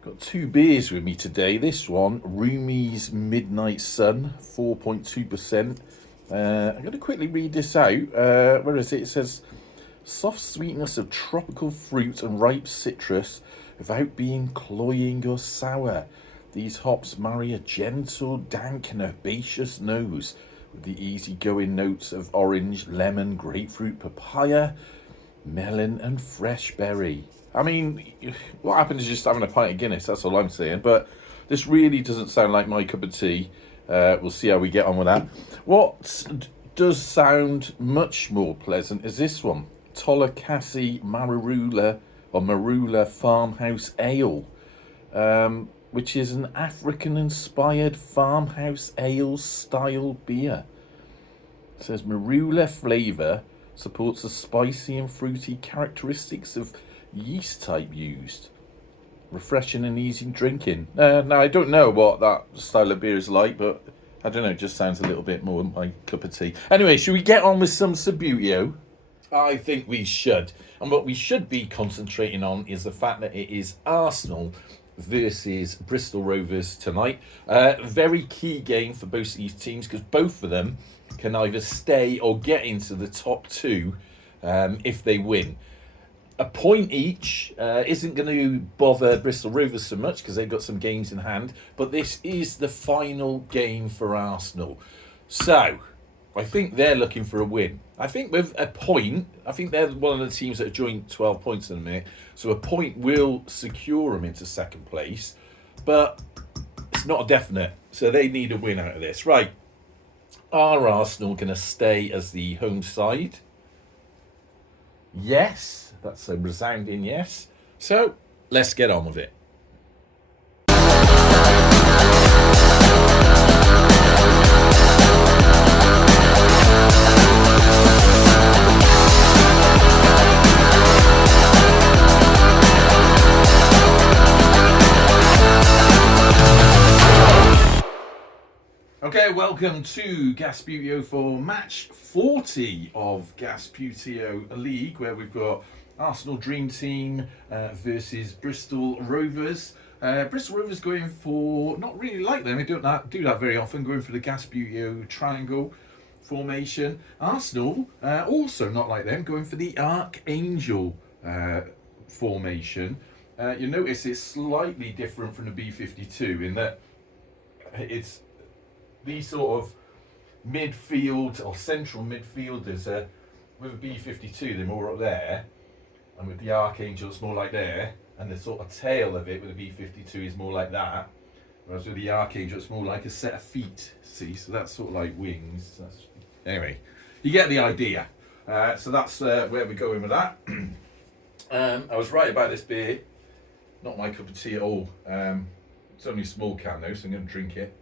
Got two beers with me today. This one, Rumi's Midnight Sun, 4.2%. I'm going to quickly read this out. Where is it? It says, soft sweetness of tropical fruit and ripe citrus without being cloying or sour. These hops marry a gentle, dank and herbaceous nose with the easygoing notes of orange, lemon, grapefruit, papaya, melon and fresh berry. I mean, what happens is just having a pint of Guinness, that's all I'm saying. But this really doesn't sound like my cup of tea. We'll see how we get on with that. What does sound much more pleasant is this one. Tolakasi Marula or Marula Farmhouse Ale, which is an African-inspired farmhouse ale style beer. It says Marula flavour supports the spicy and fruity characteristics of yeast type used. Refreshing and easy drinking. Now, I don't know what that style of beer is like, but I don't know, it just sounds a little bit more my cup of tea. Anyway, should we get on with some Sabuteo? I think we should. And what we should be concentrating on is the fact that it is Arsenal versus Bristol Rovers tonight. Very key game for both of these teams because both of them can either stay or get into the top two if they win. A point each isn't going to bother Bristol Rovers so much because they've got some games in hand, but this is the final game for Arsenal. So, I think they're looking for a win. I think with a point, I think they're one of the teams that are joined 12 points in a minute, so a point will secure them into second place, but it's not a definite, so they need a win out of this. Right, are Arsenal going to stay as the home side? Yes. That's a resounding yes. So, let's get on with it. Okay, welcome to Gasbbuteo for match 40 of Gasbbuteo League, where we've got Arsenal Dream Team versus Bristol Rovers. Bristol Rovers going for, not really like them, they don't do that very often, going for the Gasbbuteo triangle formation. Arsenal, also not like them, going for the Archangel formation. You notice it's slightly different from the B52 in that it's these sort of midfield or central midfielders with a B52, they're more up there. And with the Archangel, it's more like there. And the sort of tail of it with the B52 is more like that. Whereas with the Archangel, it's more like a set of feet. See, so that's sort of like wings. Anyway, you get the idea. So that's where we're going with that. I was right about this beer. Not my cup of tea at all. It's only a small can though, so I'm going to drink it.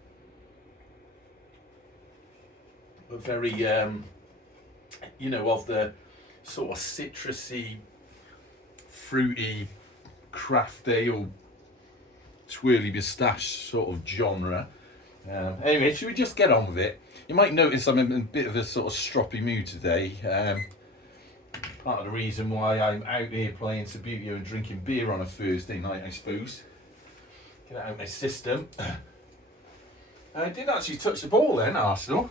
But very, you know, of the sort of citrusy, fruity, craft ale, twirly moustache sort of genre. Anyway, should we just get on with it? You might notice I'm in a bit of a sort of stroppy mood today. Part of the reason why I'm out here playing Sabuteo and drinking beer on a Thursday night, I suppose. Get it out of my system. I did actually touch the ball then, Arsenal.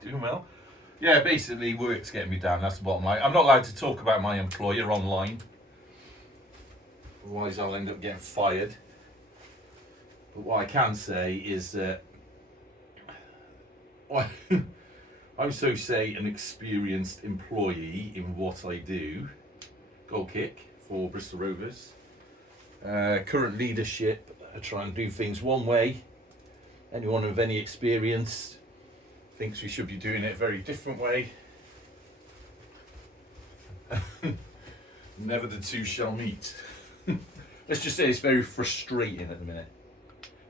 Doing well. Yeah, basically work's getting me down, that's the bottom line. I'm not allowed to talk about my employer online. Otherwise I'll end up getting fired. But what I can say is that I'm so say an experienced employee in what I do. Goal kick for Bristol Rovers. Current leadership are trying to do things one way. Anyone with any experience thinks we should be doing it a very different way. Never the two shall meet. Let's just say it's very frustrating at the minute.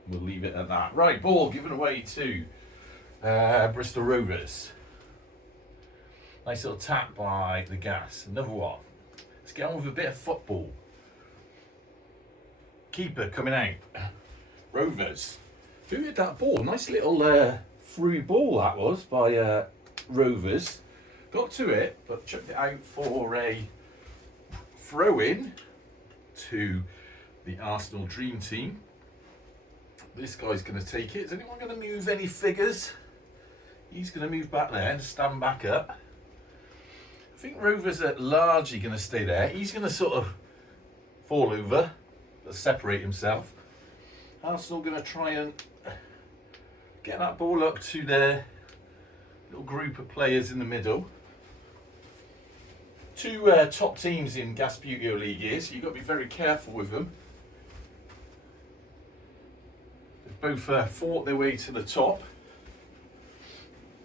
We'll leave it at that. Right, ball given away to Bristol Rovers. Nice little tap by the Gas. Another one. Let's get on with a bit of football. Keeper coming out. Rovers. Who hit that ball? Nice little through ball that was by Rovers. Got to it, but chucked it out for a throw in to the Arsenal Dream Team. This guy's going to take it. Is anyone going to move any figures? He's going to move back there and stand back up. I think Rovers are largely going to stay there. He's going to sort of fall over, separate himself. Arsenal going to try and get that ball up to their little group of players in the middle. Two top teams in Gasbbuteo League here, so you've got to be very careful with them. They've both fought their way to the top.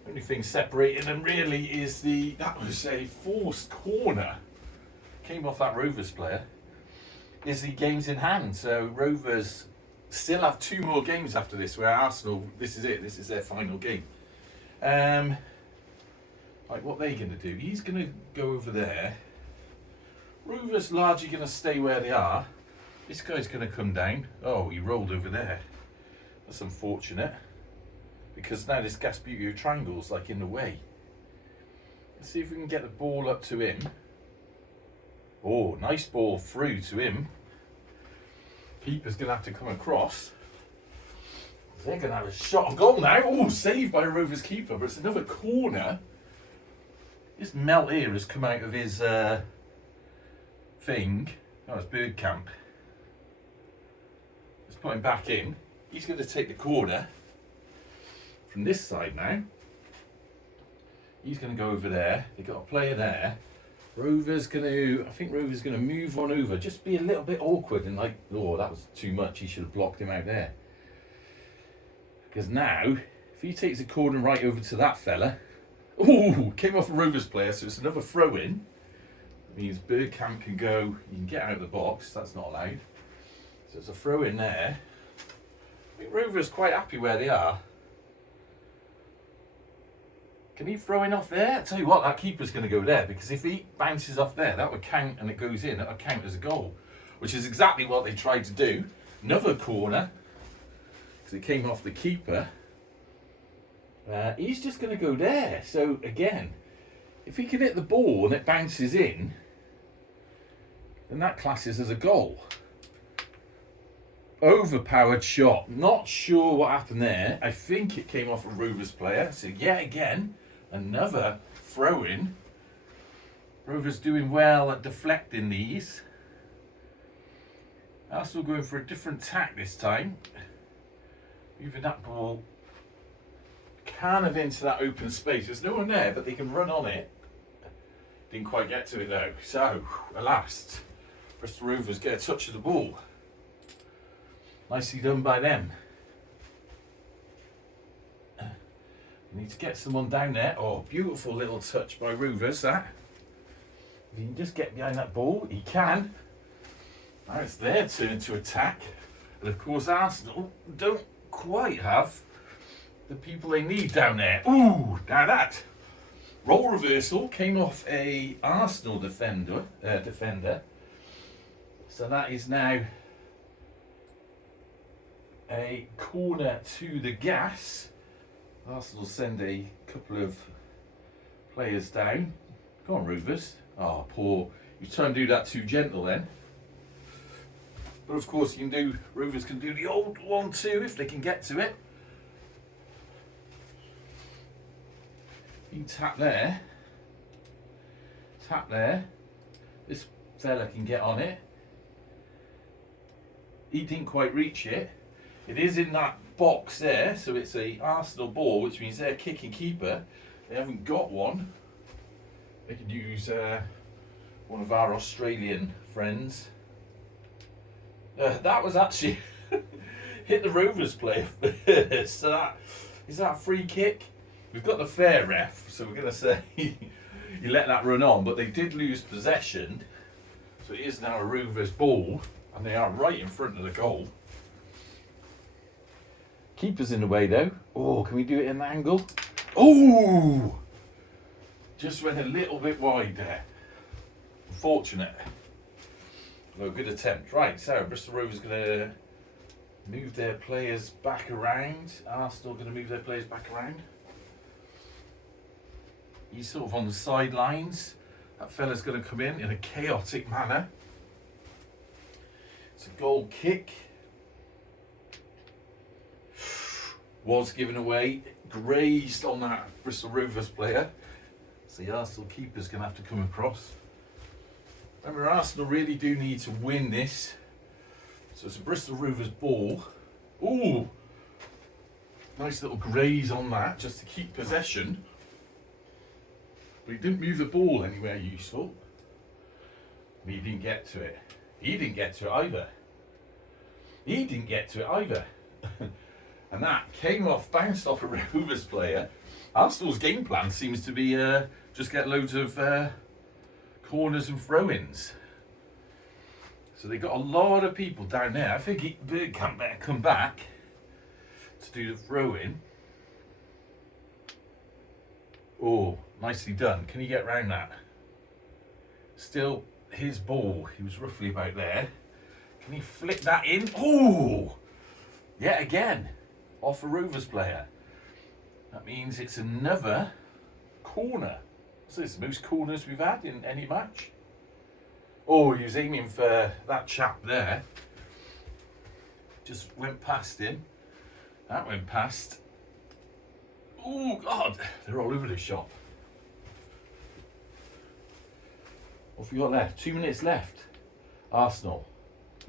Only thing separating them really is that was a forced corner. Came off that Rovers player. Is the games in hand. So Rovers still have 2 more games after this, where Arsenal, this is it, this is their final game. Like, what they're going to do, he's going to go over there. Rovers largely going to stay where they are. This guy's going to come down. Oh, he rolled over there. That's unfortunate, because now this Gasbbuteo triangle's like in the way. Let's see if we can get the ball up to him. Oh, nice ball through to him. Keeper's going to have to come across. They're going to have a shot on goal now. Oh, saved by a Rovers keeper, but it's another corner. This melt here has come out of his thing. Oh, it's bird camp. Let's put him back in. He's going to take the corner from this side now. He's going to go over there. They've got a player there. Rovers going to, I think Rovers going to move on over. Just be a little bit awkward and like, oh, that was too much. He should have blocked him out there. Because now, if he takes the corner right over to that fella, oh, came off a Rovers player, so it's another throw in. It means Bergkamp can go, you can get out of the box, that's not allowed. So it's a throw in there. I think Rovers quite happy where they are. Can he throw in off there? I tell you what, that keeper's going to go there, because if he bounces off there, that would count and it goes in, that would count as a goal. Which is exactly what they tried to do. Another corner, because it came off the keeper. He's just going to go there. So again, if he can hit the ball and it bounces in, then that classes as a goal. Overpowered shot. Not sure what happened there. I think it came off a Rovers player. So yet again, another throw-in. Rovers doing well at deflecting these. Arsenal going for a different tack this time. Moving that ball kind of into that open space. There's no one there, but they can run on it. Didn't quite get to it though. So, alas, Bristol Rovers get a touch of the ball. Nicely done by them. We need to get someone down there. Oh, beautiful little touch by Rovers, that. If he can just get behind that ball, he can. Now it's their turn to attack. And of course, Arsenal don't quite have the people they need down there. Ooh, now that role reversal came off a Arsenal defender. So that is now a corner to the Gas. Arsenal send a couple of players down. Go on, Rovers. Oh, poor. You try and do that too gentle then. But of course, Rovers can do the old 1-2 if they can get to it. You tap there. Tap there. This fella can get on it. He didn't quite reach it. It is in that box there, so it's a Arsenal ball, which means they're kicking keeper. They haven't got one. They could use one of our Australian friends. That was actually hit the Rovers player first. So is that a free kick? We've got the fair ref, so we're going to say he let that run on, but they did lose possession. So it is now a Rovers ball, and they are right in front of the goal. Keeper's in the way though. Oh, can we do it in an angle? Oh! Just went a little bit wide there. Unfortunate. Well, good attempt. Right, so Bristol Rovers going to move their players back around. Arsenal going to move their players back around. He's sort of on the sidelines. That fella's going to come in a chaotic manner. It's a goal kick. Was given away, grazed on that Bristol Rovers player. So the Arsenal keeper's going to have to come across. Remember, Arsenal really do need to win this. So it's a Bristol Rovers ball. Ooh! Nice little graze on that, just to keep possession. But he didn't move the ball anywhere useful. And he didn't get to it. He didn't get to it either. He didn't get to it either. And that bounced off a Rovers player. Arsenal's game plan seems to be just get loads of corners and throw-ins. So they got a lot of people down there. I think he better come back to do the throw-in. Oh, nicely done. Can he get round that? Still his ball. He was roughly about there. Can he flick that in? Oh! Yet again. Off a Rovers player. That means it's another corner. So it's the most corners we've had in any match. Oh, he was aiming for that chap there. Just went past him. That went past. Oh, God. They're all over the shop. What have we got left? 2 minutes left. Arsenal.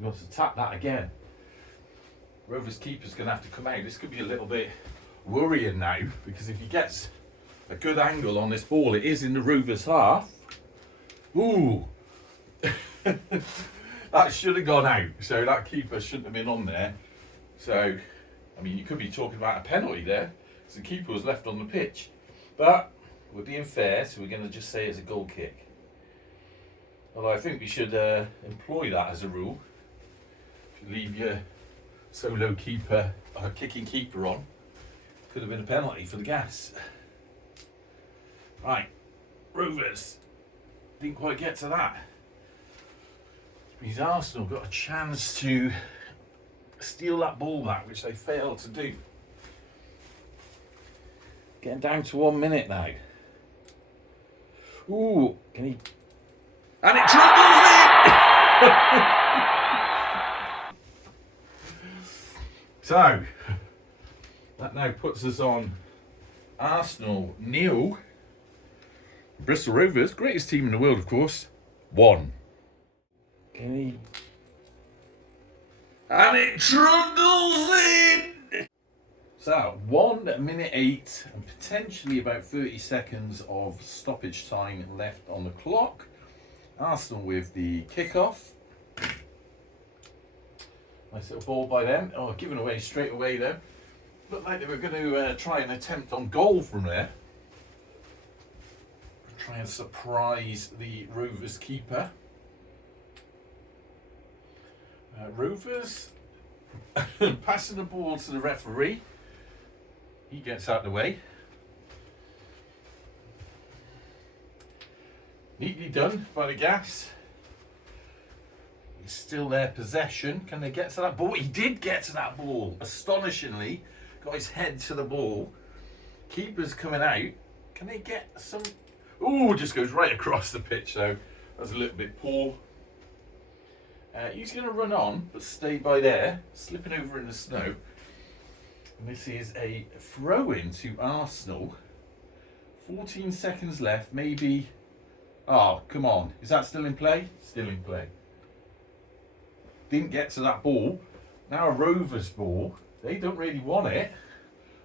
We want to tap that again. Rovers keeper's going to have to come out. This could be a little bit worrying now, because if he gets a good angle on this ball, it is in the Rovers half. Ooh. That should have gone out. So that keeper shouldn't have been on there. So, I mean, you could be talking about a penalty there, because the keeper was left on the pitch. But we're being fair, so we're going to just say it's a goal kick. Although I think we should employ that as a rule. If you leave your solo keeper, kicking keeper on, could have been a penalty for the Gas. Right, Rovers didn't quite get to that. Because Arsenal got a chance to steal that ball back, which they failed to do. Getting down to 1 minute now. Ooh, can he? And it trundles in! So, that now puts us on Arsenal 0. Bristol Rovers, greatest team in the world, of course, 1. Can he? And it trundles in! So, 1 minute 8 and potentially about 30 seconds of stoppage time left on the clock. Arsenal with the kickoff. Nice little ball by them. Oh, given away straight away though. Looked like they were going to try an attempt on goal from there. Try and surprise the Rovers keeper. Rovers passing the ball to the referee. He gets out of the way. Neatly done by the Gas. It's still their possession. Can they get to that ball? He did get to that ball. Astonishingly, got his head to the ball. Keeper's coming out. Can they get some? Ooh, just goes right across the pitch though. That's a little bit poor. He's going to run on, but stay by there, slipping over in the snow. And this is a throw-in to Arsenal. 14 seconds left, maybe. Oh, come on. Is that still in play? Still in play. Didn't get to that ball. Now a Rovers ball. They don't really want it.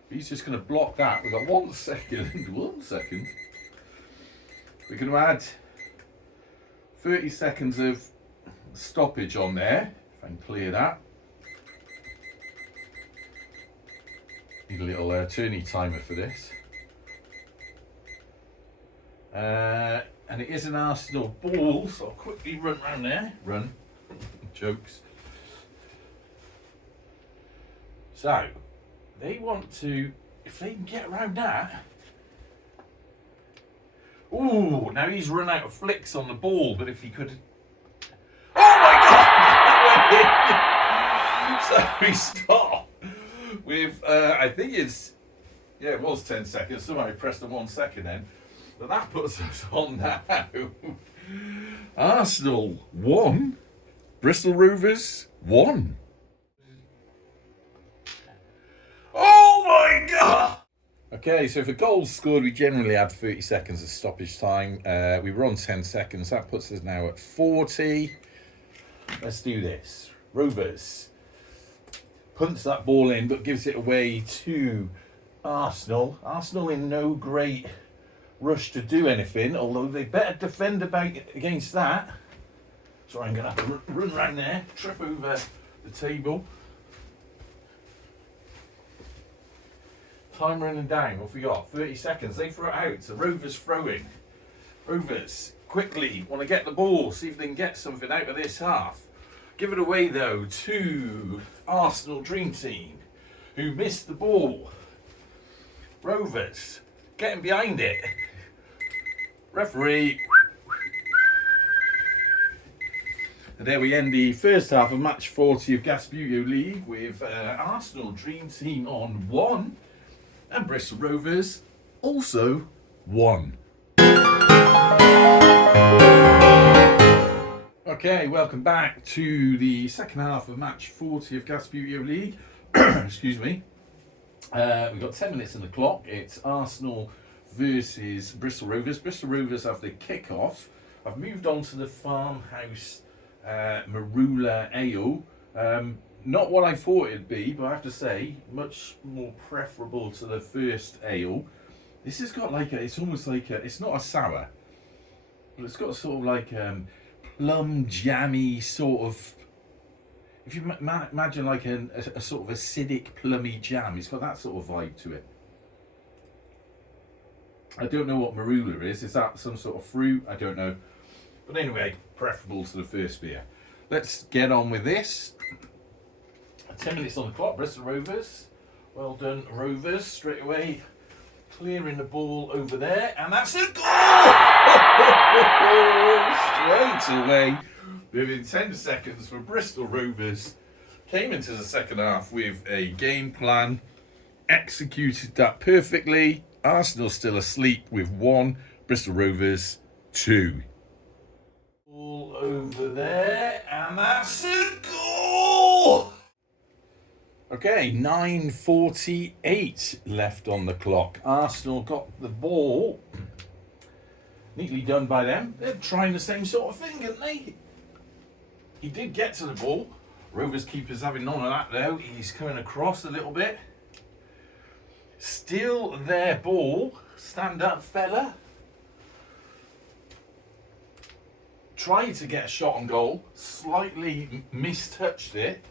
He's just going to block that. We've got 1 second. 1 second. We're going to add 30 seconds of stoppage on there. If I can clear that. Need a little tourney timer for this. And it is an Arsenal ball, so I'll quickly run round there. Run. Jokes. So, they want to, if they can get around that. Ooh, now he's run out of flicks on the ball, but if he could. Oh my God! So we stop with, I think it's, yeah, it was 10 seconds. Somebody pressed the 1 second then. But that puts us on now. Arsenal 1, Bristol Rovers 1. Oh my God! Okay, so if a goal's scored, we generally add 30 seconds of stoppage time. We were on 10 seconds. That puts us now at 40. Let's do this. Rovers punts that ball in, but gives it away to Arsenal. Arsenal in no great rush to do anything, although they better defend against that. So I'm going to have to run around there, trip over the table. Time running down. What have we got? 30 seconds. They throw it out. So Rovers throwing. Rovers quickly want to get the ball, see if they can get something out of this half. Give it away though to Arsenal Dream Team, who missed the ball. Rovers getting behind it. Referee. And there we end the first half of match 40 of Gasbbuteo League with Arsenal Dream Team on 1 and Bristol Rovers also 1. Okay, welcome back to the second half of match 40 of Gasbbuteo League. Excuse me. We've got 10 minutes on the clock. It's Arsenal versus Bristol Rovers. Bristol Rovers have the kick-off. I've moved on to the farmhouse Marula Ale. Not what I thought it'd be, but I have to say, much more preferable to the first ale. This has got like it's almost like it's not a sour, but it's got a sort of like plum jammy sort of. If you imagine like a sort of acidic plummy jam, it's got that sort of vibe to it. I don't know what marula is. Is that some sort of fruit? I don't know. But anyway, preferable to the first beer. Let's get on with this. 10 minutes on the clock, Bristol Rovers. Well done, Rovers. Straight away, clearing the ball over there. And that's a goal! Straight away, within 10 seconds for Bristol Rovers. Came into the second half with a game plan. Executed that perfectly. Arsenal still asleep with 1. Bristol Rovers 2. All over there, and that's a goal! Okay, 9:48 left on the clock. Arsenal got the ball. Neatly done by them. They're trying the same sort of thing, aren't they? He did get to the ball. Rovers keeper's having none of that though. He's coming across a little bit. Still their ball. Stand up, fella. Tried to get a shot on goal. Slightly mistouched it.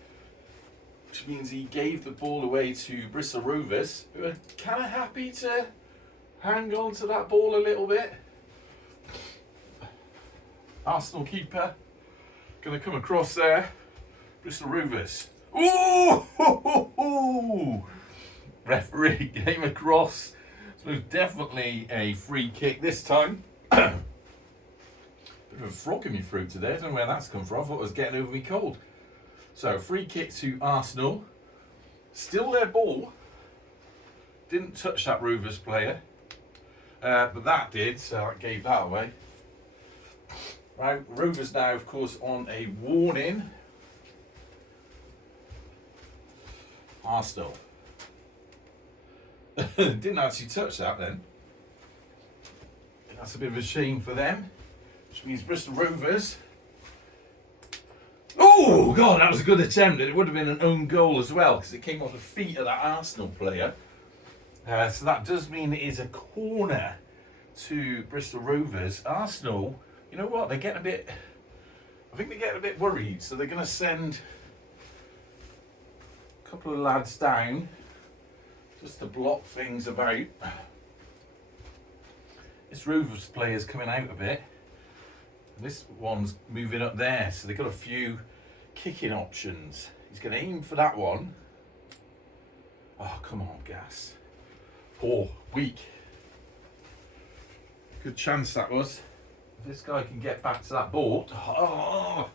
Which means he gave the ball away to Bristol Rovers, who are kind of happy to hang on to that ball a little bit. Arsenal keeper going to come across there. Bristol Rovers. Ooh! Referee came across. So it was definitely a free kick this time. Bit of a frog in my throat today. I don't know where that's come from. I thought it was getting over me cold. So, free kick to Arsenal. Still their ball. Didn't touch that Rovers player. But that did, so I gave that away. Right, Rovers now, of course, on a warning. Arsenal. Didn't actually touch that then. That's a bit of a shame for them. Which means Bristol Rovers. Oh, God, that was a good attempt. It would have been an own goal as well because it came off the feet of that Arsenal player. So that does mean it is a corner to Bristol Rovers. Arsenal, you know what? They're getting a bit... I think they're getting a bit worried. So they're going to send a couple of lads down just to block things about. This Rovers player's coming out a bit. This one's moving up there, so they've got a few kicking options. He's going to aim for that one. Oh, come on, Gas. Poor, weak. Good chance that was. If this guy can get back to that ball. Oh.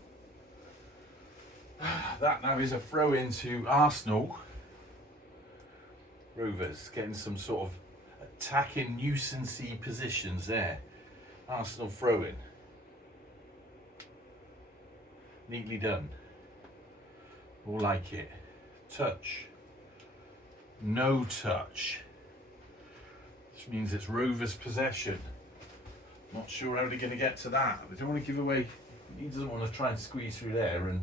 That now is a throw into Arsenal. Rovers getting some sort of attacking nuisancey positions there. Arsenal throw-in. Neatly done. All like it. Touch. No touch. Which means it's Rovers possession. Not sure how they're going to get to that. They don't want to give away. He doesn't want to try and squeeze through there, and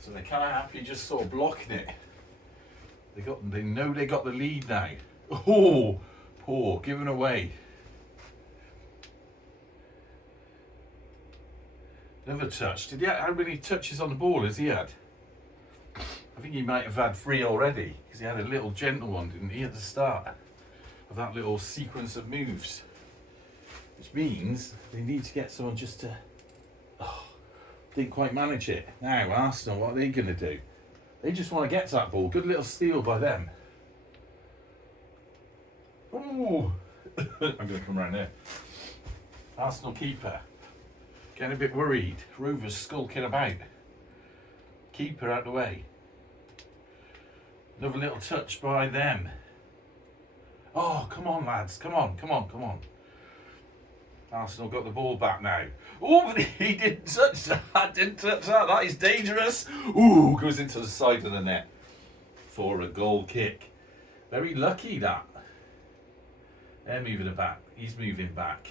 so they're kind of happy just sort of blocking it. They know they got the lead now. Oh, poor, given away. Another touch. Did he have, how many touches on the ball has he had? I think he might have had 3 already, because he had a little gentle one, didn't he, at the start of that little sequence of moves. Which means they need to get someone just to... Oh, didn't quite manage it. Now, Arsenal, what are they going to do? They just want to get to that ball. Good little steal by them. Ooh. I'm going to come around there. Arsenal keeper. Getting a bit worried. Rovers skulking about. Keeper out the way. Another little touch by them. Oh, come on, lads. Come on, come on, come on. Arsenal got the ball back now. Oh, but he didn't touch that. Didn't touch that. That is dangerous. Ooh, goes into the side of the net for a goal kick. Very lucky that. They're moving it back. He's moving back.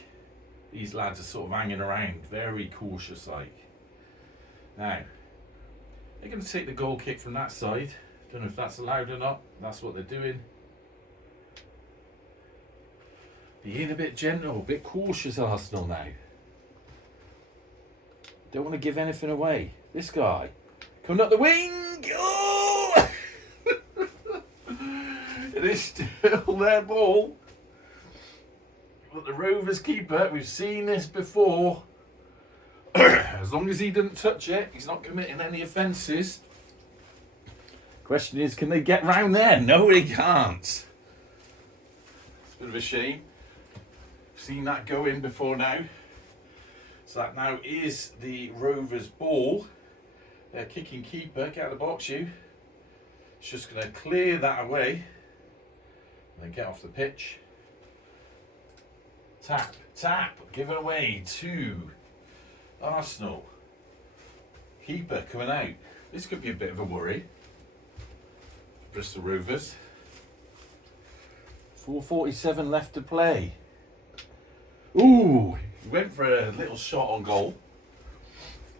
These lads are sort of hanging around. Very cautious like. Now, they're going to take the goal kick from that side. Don't know if that's allowed or not. That's what they're doing. Being a bit gentle, a bit cautious, Arsenal now. Don't want to give anything away. This guy coming up the wing. Oh! It is still their ball. But the Rovers keeper, we've seen this before. As long as he didn't touch it, he's not committing any offences. Question is, can they get round there? No, they can't. It's a bit of a shame. Seen that go in before now. So that now is the Rovers ball. Kicking keeper, get out of the box you. It's just going to clear that away. And then get off the pitch. Tap, tap, give it away to Arsenal. Keeper coming out. This could be a bit of a worry. Bristol Rovers. 4:47 left to play. Ooh, he went for a little shot on goal.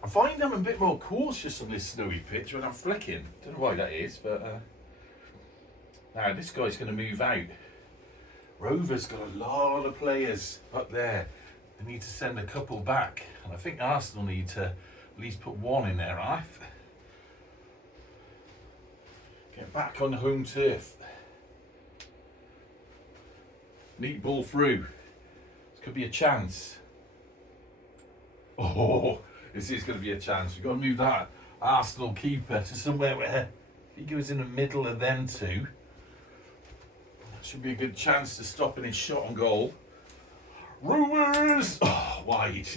I find I'm a bit more cautious on this snowy pitch when I'm flicking. Don't know why that is, but now this guy's going to move out. Rovers got a lot of players up there. They need to send a couple back, and I think Arsenal need to at least put one in there, right? Get back on the home turf. Neat ball through. This could be a chance. Oh, this is going to be a chance. We've got to move that Arsenal keeper to somewhere where if he goes in the middle of them two, that should be a good chance to stop his shot on goal. Rovers! Oh, wide.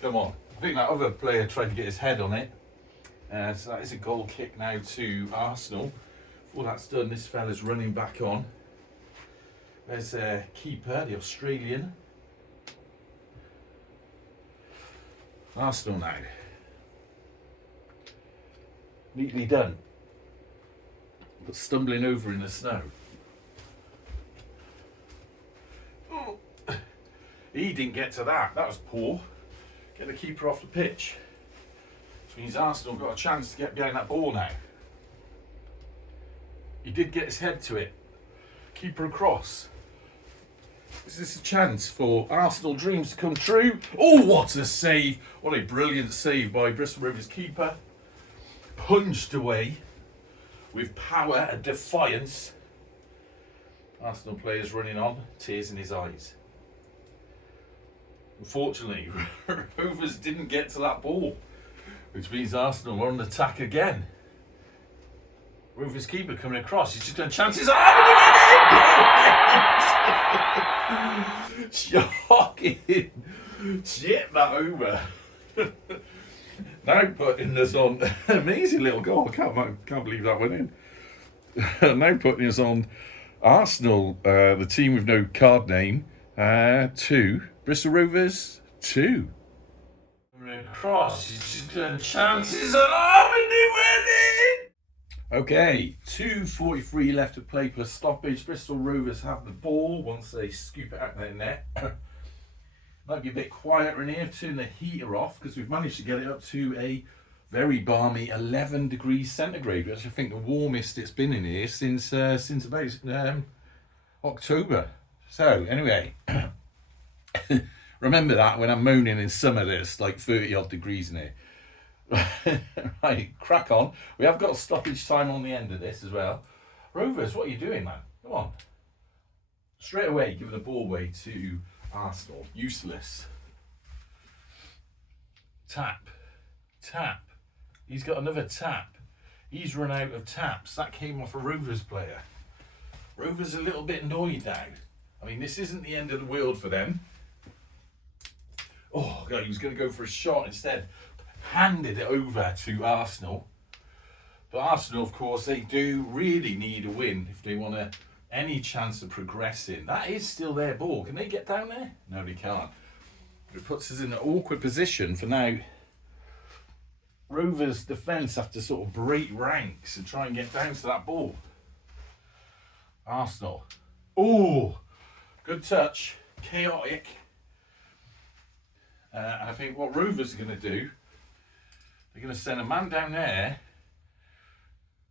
Come on. I think that other player tried to get his head on it. So that is a goal kick now to Arsenal. Before that's done, this fella's running back on. There's a keeper, the Australian. Arsenal now. Neatly done. But stumbling over in the snow. Oh. He didn't get to that. That was poor. Get the keeper off the pitch. Which means Arsenal got a chance to get behind that ball now. He did get his head to it. Keeper across. Is this a chance for Arsenal dreams to come true? Oh, what a save. What a brilliant save by Bristol Rovers keeper. Punched away with power and defiance. Arsenal players running on, tears in his eyes. Unfortunately, Rovers didn't get to that ball, which means Arsenal are on the attack again. Rovers keeper coming across. He's just going to chance his shocking. Chip that over. Now putting us on. Amazing little goal. I can't believe that went in. Now putting us on Arsenal, the team with no card name, 2. Bristol Rovers, 2. Cross, chances are winning. Okay, 2:43 left to play plus stoppage. Bristol Rovers have the ball once they scoop it out their net. Might be a bit quieter in here. Turn the heater off because we've managed to get it up to a very balmy 11 degrees centigrade, which I think the warmest it's been in here since about October. So anyway, remember that when I'm moaning in summer that it's like 30 odd degrees in here. Right, crack on. We have got stoppage time on the end of this as well. Rovers, what are you doing, man? Come on. Straight away, giving the ball away to Arsenal. Useless. Tap. Tap. He's got another tap. He's run out of taps. That came off a Rovers player. Rovers a little bit annoyed now. I mean, this isn't the end of the world for them. Oh, God, he was going to go for a shot instead. Handed it over to Arsenal. But Arsenal, of course, they do really need a win if they want any chance of progressing. That is still their ball. Can they get down there? No, they can't. But it puts us in an awkward position for now. Rovers' defence have to sort of break ranks and try and get down to that ball. Arsenal. Oh, good touch. Chaotic. I think what Rovers are going to do, they're going to send a man down there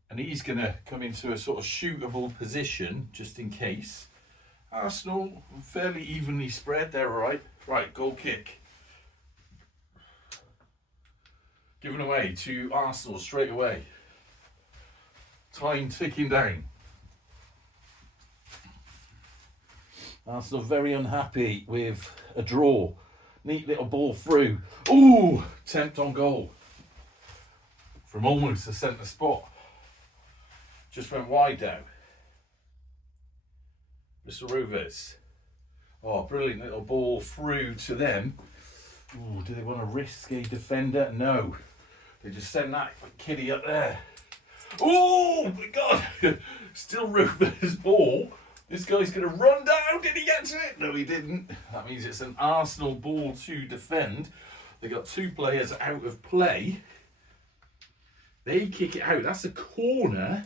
and he's going to come into a sort of shootable position just in case. Arsenal, fairly evenly spread, they're all right. Right, goal kick. Given away to Arsenal straight away. Time ticking down. Arsenal very unhappy with a draw. Neat little ball through. Ooh, attempt on goal. From almost the centre spot. Just went wide now. Bristol Rovers. Oh, brilliant little ball through to them. Ooh, do they want to risk a defender? No. They just send that kiddie up there. Oh my God! Still Rovers' ball. This guy's going to run down. Did he get to it? No, he didn't. That means it's an Arsenal ball to defend. They got two players out of play. They kick it out. That's a corner.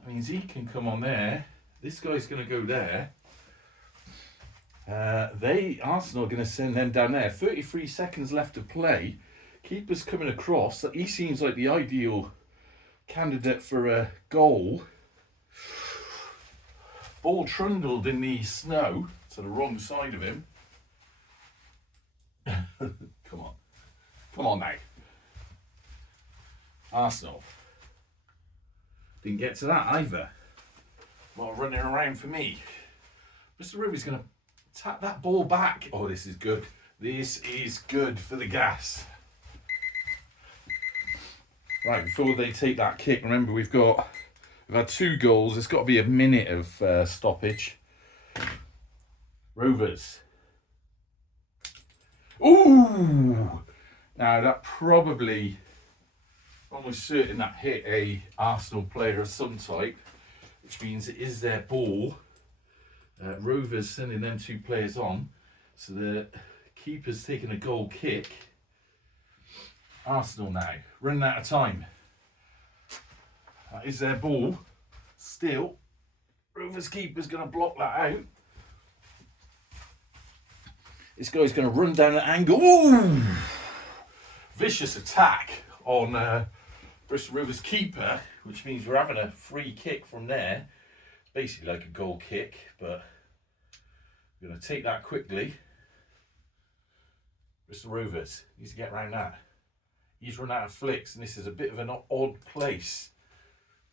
That means he can come on there. This guy's going to go there. Arsenal are going to send them down there. 33 seconds left to play. Keeper's coming across. He seems like the ideal candidate for a goal. Ball trundled in the snow to the wrong side of him. Come on. Come on now. Arsenal. Didn't get to that either. Not running around for me. Mr. Ruby's going to tap that ball back. Oh, this is good. This is good for the gas. Right, before they take that kick, remember we've had 2 goals. It's got to be a minute of stoppage. Rovers. Ooh! Now that probably, almost certain that hit a Arsenal player of some type, which means it is their ball. Rovers sending them 2 players on. So the keeper's taking a goal kick. Arsenal now, running out of time. That is their ball. Still, Rovers keeper's going to block that out. This guy's going to run down an angle. Ooh! Vicious attack on Bristol Rovers keeper, which means we're having a free kick from there. Basically like a goal kick, but we're going to take that quickly. Bristol Rovers needs to get around that. He's run out of flicks, and this is a bit of an odd place.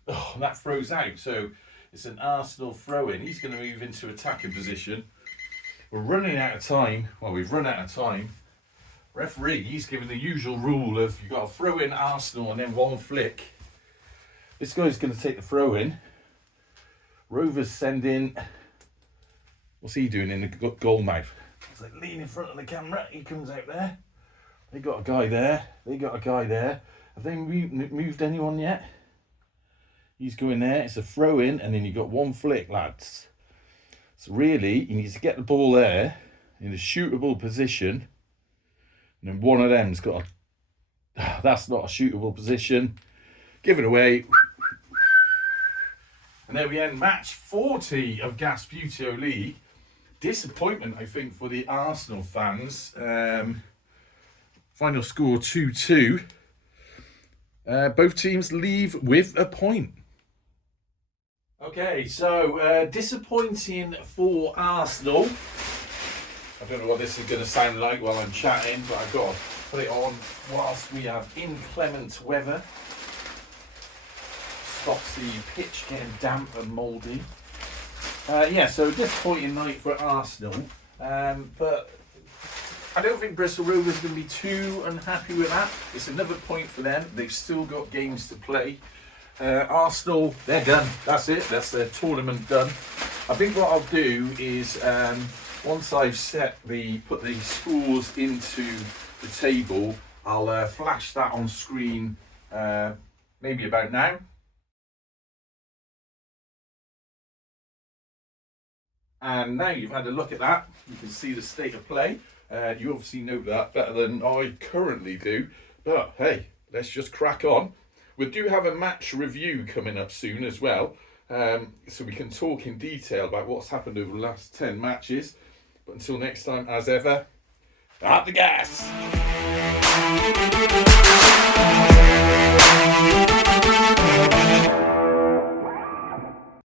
Oh, that throws out, so it's an Arsenal throw-in. He's going to move into attacking position. We're running out of time. Well, we've run out of time. Referee, he's given the usual rule of you've got to throw in Arsenal and then 1 flick. This guy's going to take the throw-in. Rovers send in... What's he doing in the goal mouth? He's like leaning in front of the camera. He comes out there. They got a guy there. They got a guy there. Have they moved anyone yet? He's going there. It's a throw in, and then you've got one flick, lads. So really, you need to get the ball there in a shootable position. And then one of them's got a... That's not a shootable position. Give it away. And there we end match 40 of Gasbbuteo League. Disappointment, I think, for the Arsenal fans. Final score 2-2. Both teams leave with a point. Okay, so disappointing for Arsenal. I don't know what this is going to sound like while I'm chatting, but I've got to put it on whilst we have inclement weather. Stops the pitch getting damp and mouldy. Yeah, so disappointing night for Arsenal. But I don't think Bristol Rovers are going to be too unhappy with that. It's another point for them. They've still got games to play. Arsenal, they're done. That's it. That's their tournament done. I think what I'll do is once I've put the scores into the table, I'll flash that on screen maybe about now. And now you've had a look at that, you can see the state of play. You obviously know that better than I currently do. But hey, let's just crack on. We do have a match review coming up soon as well. So we can talk in detail about what's happened over the last 10 matches. But until next time, as ever, start the gas!